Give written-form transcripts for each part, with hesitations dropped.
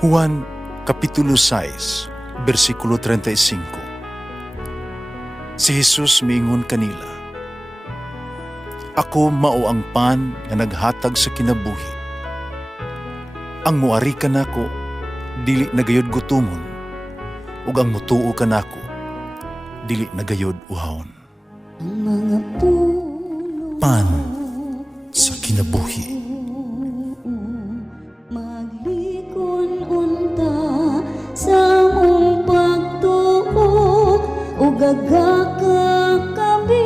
Juan Kapitulo 6, versikulo 35. Si Jesus miingon kanila, "Ako mao ang pan nga naghatag sa kinabuhi. Ang muari kanako dili nagayod gutomon, ug ang mutuo kanako dili nagayod uhawon." Ang mga puno Pan sa kinabuhi. maglikon unta sa mong pagtuo ug gagaka kami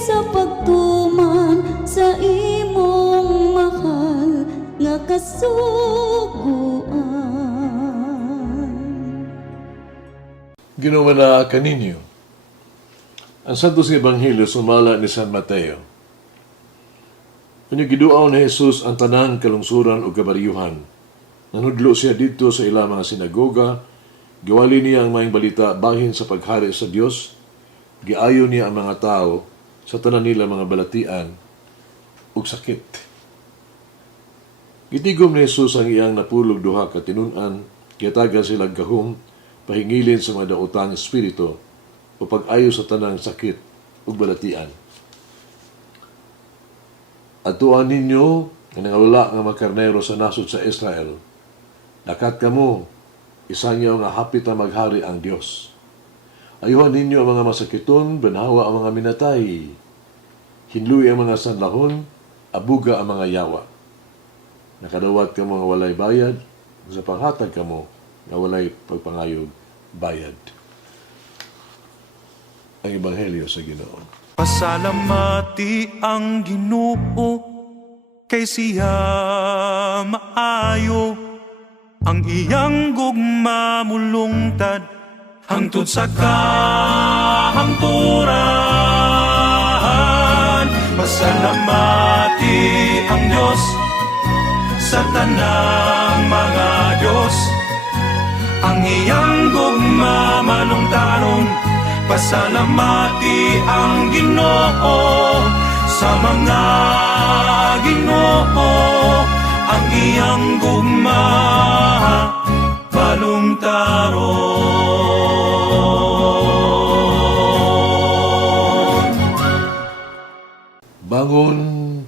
sa pagtuman sa imong mahal nga kasuguan. Ginawa na kaninyo. Ang Santos nga Ebanghelyo sumala ni San Mateo. Kanya giduaw ni Jesus ang tanang kalungsuran o kabariyuhan. Nanudlo siya dito sa ilang mga sinagoga, giwali niya ang maayong balita bahin sa paghari sa Dios, giayo niya ang mga tao sa tanan nila mga balatian ug sakit. Gitigom ni Jesus ang iyang napulog duha ka tinun-an, kiyatagan sila gahom, pahingilin sa mga daotang espiritu o pag-ayo sa tanang sakit ug balatian. Atuan ninyo nga nangawala nga makarnero sa nasod sa Israel. Dakat kamo, isangyaw nga hapit na maghari ang Dios. Ayuhan ninyo ang mga masakiton, banhawa ang mga minatay. Hinluy ang mga sanlahon, abuga ang mga yawa. Nakadawat kamo nga walay bayad, sa panghatag kamo nga walay pagpangayog bayad. Ang Ebanghelyo sa Ginoo. Pasalamati ang Ginoo kay siya maayo, ang iyang gugma mulungtad hangtod sa kahangturan. Pasalamati ang Dios sa tanang mga Dios, ang iyang gugma malungtaron. Pasalamati ang Ginoo sa mga Ginoo, ang iyang gugma balungtaron. Bangon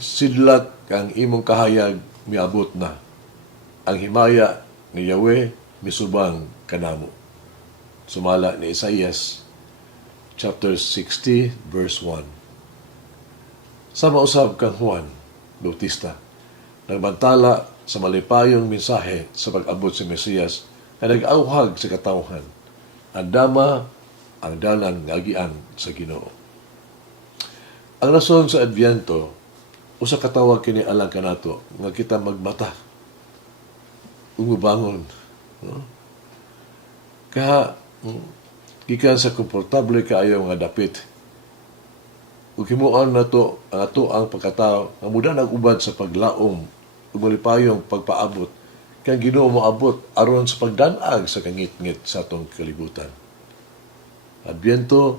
sidlat kang imong kahayag miabot na. Ang himaya ni Yahweh misubang kanamo. Sumala ni Isaias chapter 60 verse 1. Sa mausab kang Juan Bautista, nagbantala sa malipayong mensahe sa pag-abot si Mesiyas na nag-auhag sa katawhan. Ang dama ang dalan nga agian sa Ginoo. Ang rason sa Adviento, usa ka tawag kini alang kanato nga kita magmata umubangon. No? Gikan sa komportable kaayo nga dapit. Ug himuon nato ang ato ang pagkatao nga muda nag-ubad sa paglaom ug malipayong pagpaabot kang Ginoo moabot aron sa pagdan-ag sa kangit-ngit sa atong kalibutan. Adviento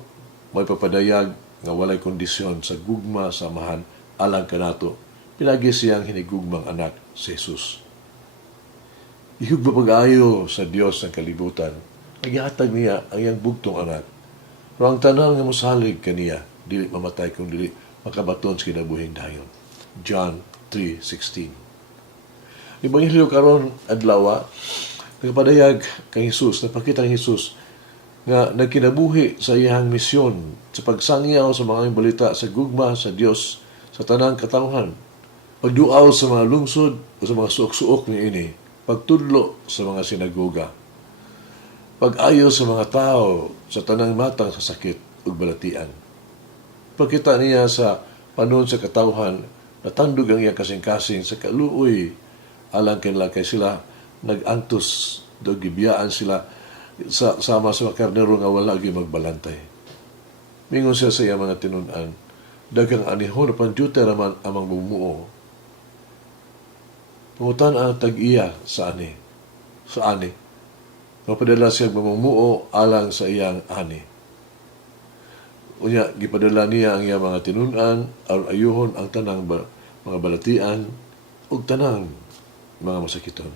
may papadayag nga walay kondisyon sa gugma samahan alang kanato pinagi siyang hinigugmang anak si Jesus. Ihugma pag-ayo sa Dios ang kalibutan. Nagihatag niya ang iyang bugtong anak. Pero ang tanan nga mosalig kaniya, dili mamatay kung dili makabaton sa kinabuhing dayon. John 3:16. Ebanghelyo karon adlaw nagpadayag kay Jesus, napakita ni Jesus nga nagkinabuhi sa iyang misyon sa pagsangyaw sa mga balita sa gugma sa Dios sa tanang katawhan. Pagduaw sa mga lungsod o sa mga suok-suok niini, pagtudlo sa mga sinagoga, pag-ayo sa mga tao sa tanang matang sa sakit ug balatian. Pagkita niya sa panon sa katawhan, natandog ang iyang kasing-kasing sa kaluoy alang kanila kay sila nag-antos do gibiyaan sila sama sa mga karnero nga wala gyud magbalantay. Mingon siya sa iyang mga tinun-an, daghang anihon pan jute raman amang bumuo. Pangutan ang tag-iya sa ani. Mapadala siya mamumuo alang sa iyang ani. Unya, gipadala niya ang iyang mga tinun-an aron ayuhon ang tanang mga balatian ug tanang mga masakiton.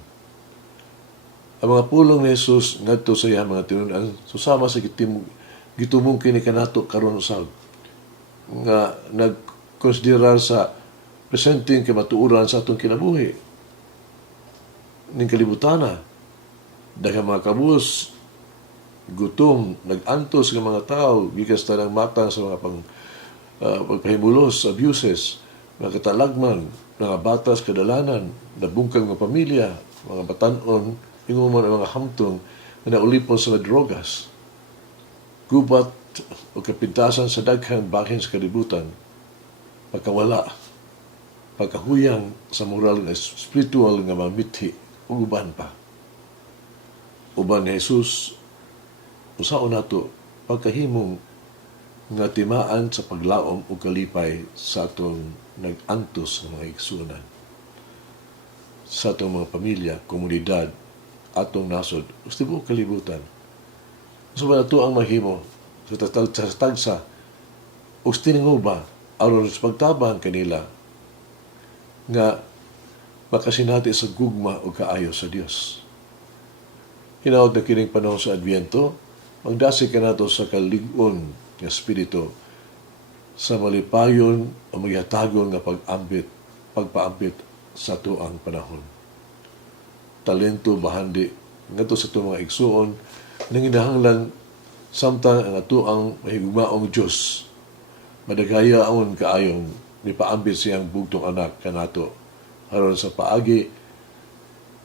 Ang mga pulong ni Jesus ngadto sa iyang mga tinunan susama sa gitumong kini kanato karon usab nga nagkonsiderar sa presenting kamatuoran sa atong kinabuhi ning kalibutana. Daghang mga kabus gutom nag-antos nga mga tao gikas tanang matang sa mga pagpahimulos, abuses, mga katalagman, mga batas, kadalanan, nabungkag mga pamilya, mga batanon, inguman ang mga hamtong na naulipon sa mga drogas. Gubat o kapintasan sa daghang bahin sa kalibutan, pagkawala, pagkahuyang sa moral na spiritual nga mga mithi, ug uban pa. Uban ni Jesus, usaon nato pagkahimong nga timaan sa paglaom o kalipay sa atong nag-antos ng mga igsunan. Sa atong mga pamilya, komunidad, atong nasod, gusto mo kalibutan. So ba ito ang mahimo sa tagsa o tininguba aron sa pagtabang kanila nga makasinati sa gugma o kaayo sa Dios. Hinaot na kining panahon sa Adviento, magdasi ka nato sa kalig-on nga espiritu sa malipayon o magyatagon nga pagpaambit sa tuang panahon. Talento bahandi ngadto sa itong mga igsuon nang inahanglan samtang ang atuang mahigugmaong Diyos madagayaon kaayong ni paambit siyang bugtong anak kanato aron sa paagi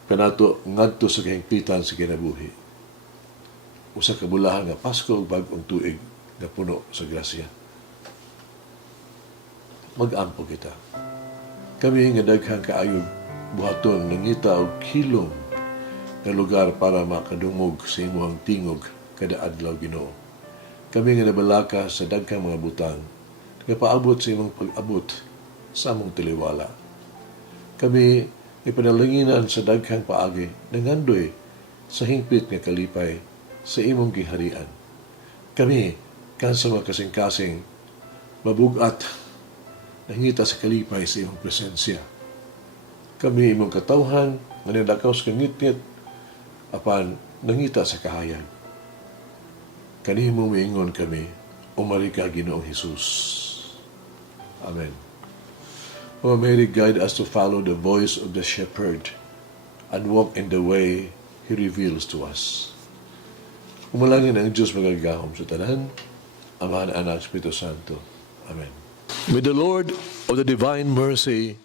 kanato ngadto sa kahigpitan sa kinabuhi. Usa ka bulahan nga Pasko ug bag-ong tuig nga puno sa grasya. Mag-ampo kita. Kami nga daghang kaayog buhaton nangita og kilom nga lugar para makadungog sa imong tingog kada adlaw Ginoo. Kami nga nabalaka sa daghang mga butang nga paabot sa imong pag-abot sa among tiliwala. Kami ipanalanginan sa daghang paagi nangandoy sa hingpit nga kalipay sa imong giharian. Kami kansa mga kasing-kasing mabugat nangita sa kalipay sa imong presensya. Kami imong katawhan nga nilakaw sa ngit-ngit apan nangita sa kahayag. Kanimo miingon kami, umari ka Ginoong Hesus. Amen. O Mary, guide us to follow the voice of the shepherd and walk in the way He reveals to us. Umalangin ang Diyos magagahom sa tanan, Ama, Anak, Espiritu Santo. Amen. May the Lord of the divine mercy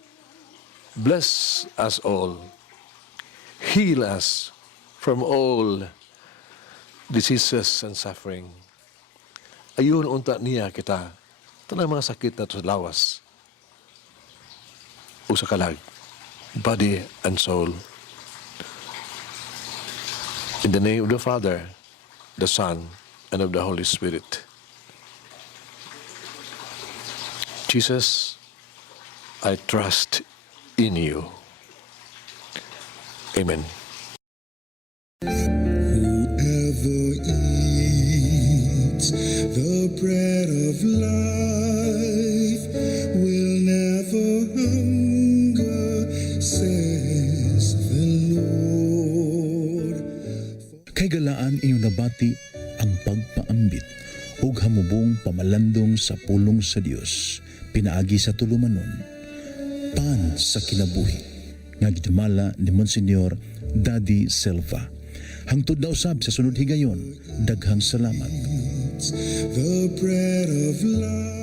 bless us all, heal us from all diseases and suffering. Ayun unta niya kita, tanang mga sakit na sa lawas, o sa kalag, body and soul. In the name of the Father, the Son, and of the Holy Spirit. Jesus, I trust in you. Amen. Whoever eats the bread of life will never hunger, says the Lord. Kay galaan inyong nabati ang pagpaambit ug hamubong pamalandong sa pulong sa Dios pinaagi sa tulumanon pan sa kinabuhi nga gidumala ni Monsignor Daddy Silva. Hangtod na usab sa sunod higayon, daghang salamat. The bread of life.